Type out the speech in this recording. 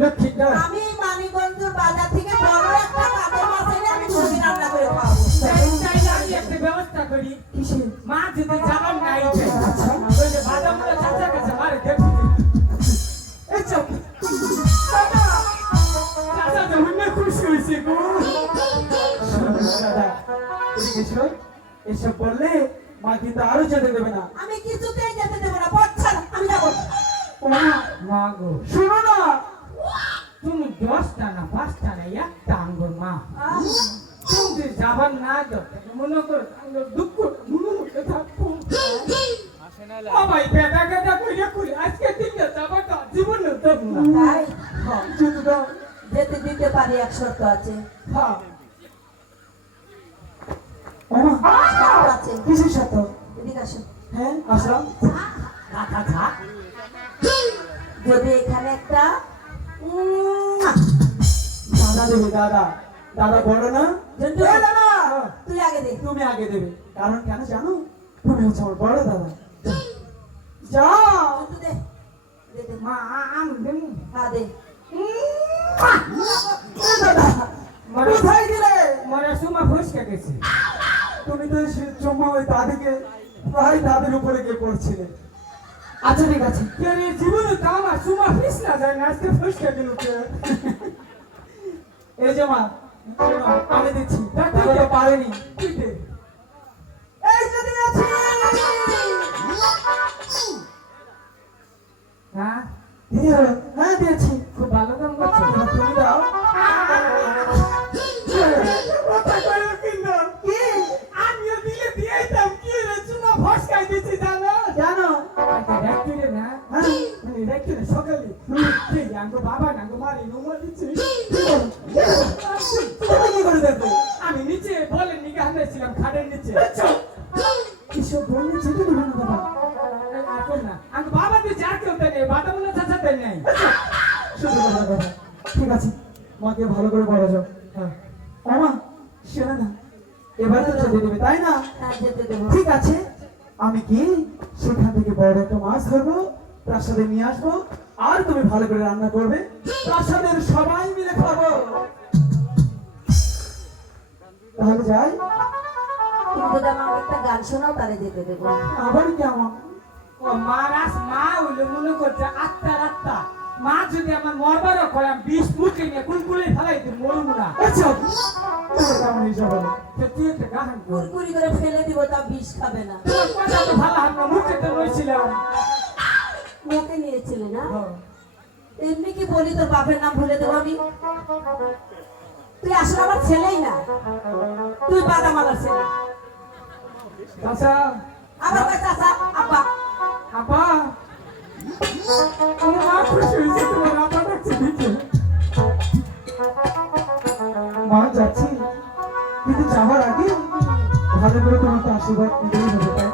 লক্ষ্মীটা আমি মানিকগঞ্জ বাজার থেকে বড় একটা কাতল মাছ এনে আমি মুরগি রান্না করে খাওয়াবো। চাইলে আমি একটা ব্যবস্থা করি। কিসের? মা যদি যাবার নাই আচ্ছা। ওই যে বাদামগুলো চাচা কাছে মারে দেখি এই চুপ। চাচা তো অন্য খুশি হয়েছে গো। দাদা এদিকে শোন, এসব বললে মা কিন্তু আরো যেতে দেবে না। আমি কিছুতেই যেতে দেবো না, বচ্চা না, আমি যাবো। ও মা, মা গো শোনো না। তুমি 10টা না 5টা না একটা আঙ্গুর মা তুমি যদি যাবার না দাও মনে করো আঙ্গুর দুঃখ মনে মনে থাকবো ভাই বেটা বেটা কইয়া কই আজকে দিনটা যাবাটা জীবনে দেবো না। তাই হ্যাঁ, যেতে দাও। যেতে দিতে পারি, এক শর্ত আছে। হ্যাঁ। ও মা, শর্ত আছে, কিসের সাথে? এদিকে আসো। হ্যাঁ, আসলাম। কথা থাক যদি এখানে একটা দাদা দেবে, দাদা। দাদা বড় না? ঝন্টু, এ দাদা, তুই আগে দে। তুমি আগে দেবে। কারণ কেন জানো? তুমি হচ্ছে আমার বড় দাদা। যাও। ঝন্টু দে, দে দে। মা আমি দেবো হ্যাঁ দে। এ দাদা, কোথায় গেলে? মনে সুমা ফসকে গেছে তুমি তো সে চুম্মা ওই দাদিকে প্রায় দাদের উপরে গিয়ে পড়ছিলে। আচ্ছা ঠিক আছে। কেরে জীবনে তো আমার সুমা ফিস না যায় না আজকে ফসকে গেল কে এই যে মা, শোনো, আমি দিচ্ছি। দাদা তো পারেনি। তুই দে এই যে দিয়েছি। হ্যাঁ দিদি হলো? হ্যাঁ দিয়েছি। খুব ভালো কাম করছো এবার তুমি দাও। কথা কইলো কিন্তু কি আমিও দিলে দিয়েইতাম কি রে সুমা ফসকাই দিছি জানো জানো? আচ্ছা ডাক্তারে না হ্যাঁ, ডাক্তারে সকালে ঠিক আঙ্গো বাবা নাঙ্গো মারি নোমা দিচ্ছে কি বলো? তুমি কি করে দেখো? আমি নিচে বলেন নিকে হাঁটাইছিলাম খাটের নিচে এসব বললে যেতে দেবে না দাদা। এখন না আঙ্গো বাবা দিচ্ছে আর কেউ দেয় নাই বাদামুনা চাচা দেয় নাই শুধু দাদা দাদা। ঠিক আছে, মাকে ভালো করে বলা যাও। হ্যাঁ। মামা, শোনো না, এবার তো যেতে দেবে তাই না? হ্যাঁ যেতে দেবো। ঠিক আছে, আমি কি সেখান থেকে বড় একটা মাছ ধরবো, প্রাসাদে নিয়ে আসবো, আর তুমি ভালো করে রান্না করবে, প্রাসাদের সবাই মিলে খাবো। তাহলে যাই। তুমি যদি আমাকে একটা গান শোনাও তাহলে যেতে দেবো। আবার কি আমার? ও মারাস মা হইলে মনে করছে আত্মা মা যদি আমার মরবারও করে আমি 20 ফুট নিয়ে কুলকুলে ফেলাই দিই মরবো না আচ্ছা, তোমার কেমন হিসাব হলো? তো তুই একটা গান কর কুরকুরি করে ফেলে দিব, তা বিষ খাবে না। তোমার কথা তো ভালো আমরা মুখে তো রয়েছিলাম মুখে নিয়েছিলে না? এমনি কি বলি, তোর বাপের নাম ভুলে দেবো আমি? তুই আসলে আমার ছেলেই না, তুই বাদামালার ছেলে। আচ্ছা আমার কাছে চাচা, আব্বা। আপা ও মা খুশি হয়েছে তোমার আপা ডাকছে দেখে মা যাচ্ছি, কিন্তু যাওয়ার আগে ভালো করে তোমাকে আশীর্বাদ নিতেই হবে তাই না?